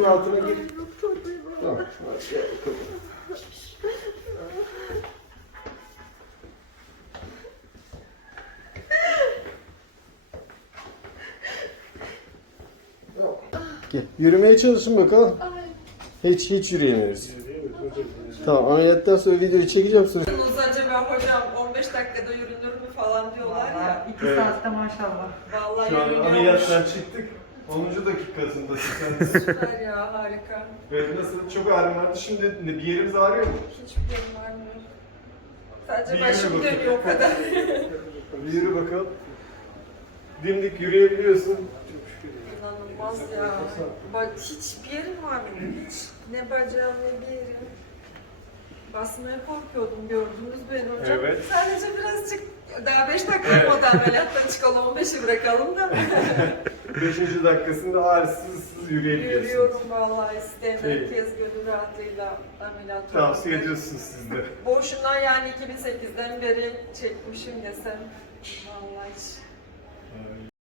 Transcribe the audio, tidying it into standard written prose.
altına gir. Yok çorbayı Tamam. Hadi gel bakalım. Gel. Yürümeye çalışın bakalım. Hiç yürüyemiyoruz. Tamam, ameliyattan sonra videoyu çekeceğim sonra. Acaba hocam 15 dakikada yürünür mü falan diyorlar ya. 2 saatte maşallah. Vallahi Şu an yürünüyormuş. ameliyattan çıktık. 10. dakikasında sen. Süper ya, harika. Evet, nasıl? Çok ağrım vardı. Şimdi bir yerimiz ağrıyor mu? Hiçbir yerim varmıyor. Sadece Bir başım yürü bakalım. dönüyor o kadar. Bir yürü bakalım. Dimdik yürüyebiliyorsun. İnanılmaz ya. Bak hiçbir yerim varmıyor. Hiç. Ne bacağım ne bir yerim. Basmaya korkuyordum, gördünüz beni hocam. Evet. Sadece birazcık, daha 5 dakika olmadı ameliyattan çıkalım, 15'i bırakalım da. 5. dakikasında ağrısız yürüyebiliyorsun. Yürüyorum vallahi, isteyen İyi. herkes gönül rahatlığıyla ameliyat Tavsiye olabilir. ediyorsunuz siz de. Boşuna yani 2008'den beri çekmişim desem. Vallahi hiç.